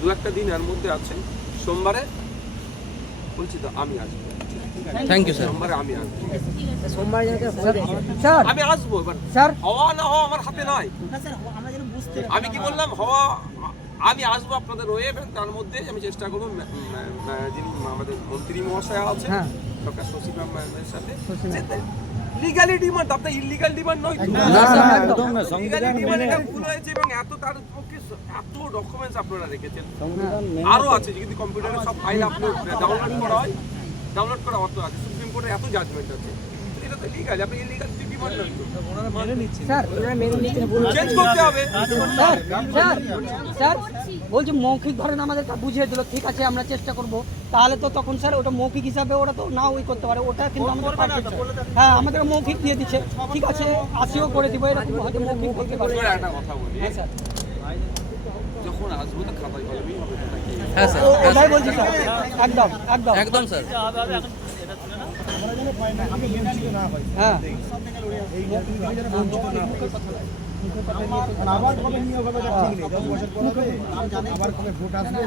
দু একটা দিন এর মধ্যে আছে। সোমবারে বলছি তো আমি আসবো। Thank you sir. সোমবারে আমি আসবো। সোমবার স্যার আমি আসবো, এবার স্যার হওয়া না হওয়া আমার হাতে নয়। আমি কি বললাম, হওয়া আমি আসবো আপনাদের হয়ে, এবং তার মধ্যে আমি চেষ্টা করবো যিনি আমাদের মন্ত্রী মহাশয় আছে হ্যাঁ ডক্টর শশীরাম ম্যামের সাথে লিগ্যালি ডিমান্ড, আপনার ইলিগাল ডিমান্ড নয়। না স্যার একদম না লিগ্যালি ডিমান্ড এটা ভুল হয়েছে, এবং এত তার পক্ষে এত ডকুমেন্টস আপনারা রেখেছেন, আরো আছে কিন্তু কম্পিউটারে সব ফাইল আপলোড ডাউনলোড করা হয়, ডাউনলোড করা অত আছে, সুপ্রিম কোর্টের এত জাজমেন্ট আছে, এটা তো লিগ্যাল, আপনি ইলিগাল ডিমান্ড নয় তো স্যার ওনারা মেনে নিচ্ছেন বলুন চেঞ্জ করতে হবে। স্যার স্যার স্যার বলছি মৌখিক ধরেন আমাদের বুঝিয়ে দিল, ঠিক আছে আমরা চেষ্টা করব, তাহলে তো তখন স্যার ওটা মৌখিক হিসাবে ওরা তো নাও ওই করতে পারে, ওটা কিন্তু আমাদের হ্যাঁ আমাদের মৌখিক দিয়ে দিচ্ছে, ঠিক আছে আসিও করে দিব, এরকম হয়তো মৌখিক করতে পারে। একটা কথা বলি, হ্যাঁ স্যার যখন আসবো তো খাতায় কলমেই হবে নাকি? হ্যাঁ স্যার, ওটাই বলছি স্যার, একদম একদম একদম স্যার। হ্যাঁ আবার কবে নিয়োগ হবে তার ঠিক নেই, 10 বছর পর হবে, আবার কবে ভোট আসবে,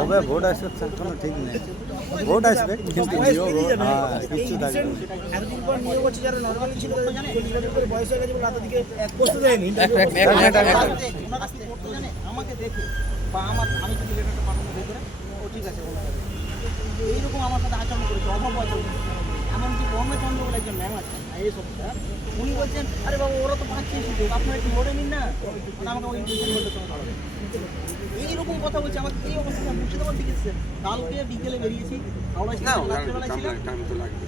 কবে ভোট আসবে তার কোনো ঠিক নেই। ভোট আসবে কিন্তু নিয়োগ কিছু থাকবে না। এতদিন পর নিয়োগ হচ্ছে, যারা নরমালি ছিল তাদের 40 বছর করে বয়স হয়ে গেছে বলে তাদের দিকে বসতে দেয়নি। আমাকে দেখে বা আমি যদি লেটারটা পাঠানো ভেতরে ও ঠিক আছে এইরকম আমার সাথে আচরণ করেছে, অভাব আচরণ করেছে। এমনকি বর্মা চন্দ্র বলে একজন ম্যাম আছেন এই সপ্তাহ, উনি বলছেন আরে বাবু ওরা তো পাচ্ছে সুযোগ, আপনারা একটু ধরে নিন না, মানে আমাকে ওই ইনভিটেশন বলতে সঙ্গে এইরকম কথা বলছে, আমাকে এই অবস্থা মুর্শিদাবাদ থেকে এসেছে। কালকে বিকেলে বেরিয়েছি, হাওড়া না, স্টেশন রাত্রেবেলায় ছিলাম। টাইম তো লাগবে।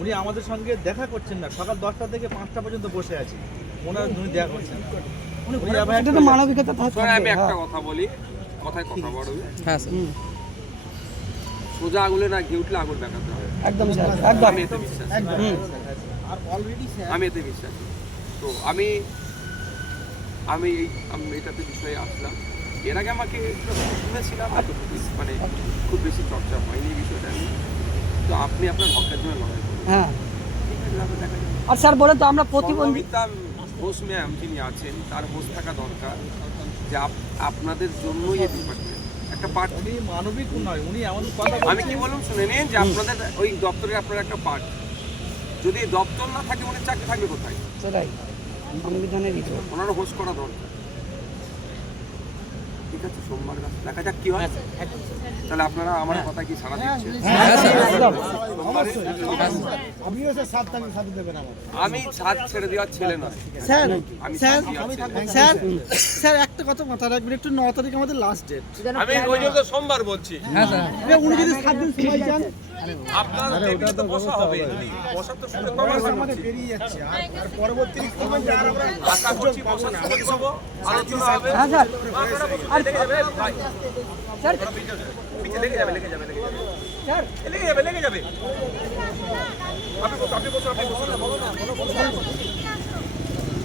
উনি আমাদের সঙ্গে দেখা করছেন না, সকাল 10টা থেকে 5টা পর্যন্ত বসে আছি, ওনার উনি দেখা করছেন না। উনি এটা তো মানবিকতা থাকবে। শোনেন, আমি একটা কথা বলি, কথায় কথা বড়, হ্যাঁ স্যার। সোজা আঙুলে না গিয়ে উঠলে আঙুল দেখাতে হবে। একদম স্যার একদম আমি এতে বিশ্বাস, আর অলরেডি আমি এতে বিশ্বাস। তো আমি এটাতে বিষয়ে আসলাম, এর আগে আমাকে শুনেছিলাম, মানে খুব বেশি চর্চা হয়নি এই বিষয়টা নিয়ে। তো আপনি আপনার হকের জন্য লড়াই করুন। হ্যাঁ ঠিক আছে, তারপর দেখা যাবে। আর স্যার বলেন তো আমরা প্রতিবন্ধী সর্বমিতা ঘোষ ম্যাম যিনি আছেন, তার হোশ থাকা দরকার যে আপনাদের জন্যই এই ডিপার্টমেন্ট একটা পার্ট। উনি মানবিক নয়, উনি এমন কথা আমি কি বললাম শুনে নিন, যে আপনাদের ওই দপ্তরে আপনার একটা পার্ট, যদি এই দপ্তর না থাকে উনি চাকরি থাকবে কোথায়? সেটাই সংবিধানের ওনারও হোশ করা দরকার। ঠিক আছে, সোমবার দেখা যাক কি হয়। তাহলে আপনারা আমার কথা কি সাড়া দিচ্ছেন? আমিও স্যার সাথে দেবেন আমার। আমি ছাদ ছেড়ে দেওয়ার ছেলে নয়, স্যার আমি স্যার ছাদ দেওয়ার ছেলে। স্যার স্যার একটা কথা মাথায় রাখবেন, একটু 9 তারিখ আমাদের লাস্ট ডেট। আমি ওই জন্য সোমবার বলছি, হ্যাঁ স্যার। উনি যদি 7 দিন সময় চান, আপনার টেবিলে তো বসা হবে, যদি বসার তো সুযোগ পাবেন না। আমাদের বেরিয়ে যাচ্ছে, আর পরবর্তী সময় যে আর আমরা আশা করছি বসার সুযোগ পাবো, আলোচনা হবে। হ্যাঁ স্যার আপনারা বসুন, লেগে যাবে ভাই, স্যার পিছে লেগে যাবে। স্যার লেগে যাবে। আপনি বসুন।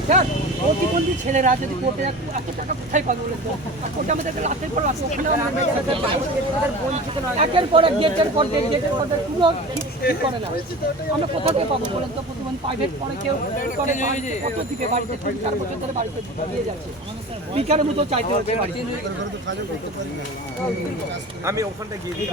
স্যার প্রতিবন্ধী ছেলেরা যদি কোর্টে এত টাকা কোথায় পাবে বলুন তো? আর কোর্টে আমাদের রাতের পর রাত ওখানে একের পর এক গেটের পর পুরো ঠিক করে না, আমরা কোথা থেকে পাবো বলেন তো? প্রতিবন্ধী প্রাইভেট পরে কেউ করে কত দিবে, বাড়িতে 3-4 বছর ধরে বাড়িতে দিয়ে যাচ্ছে, বিকারের মতো চাইতে হচ্ছে বাড়িতে। আমি ওখানটা গিয়ে দিই।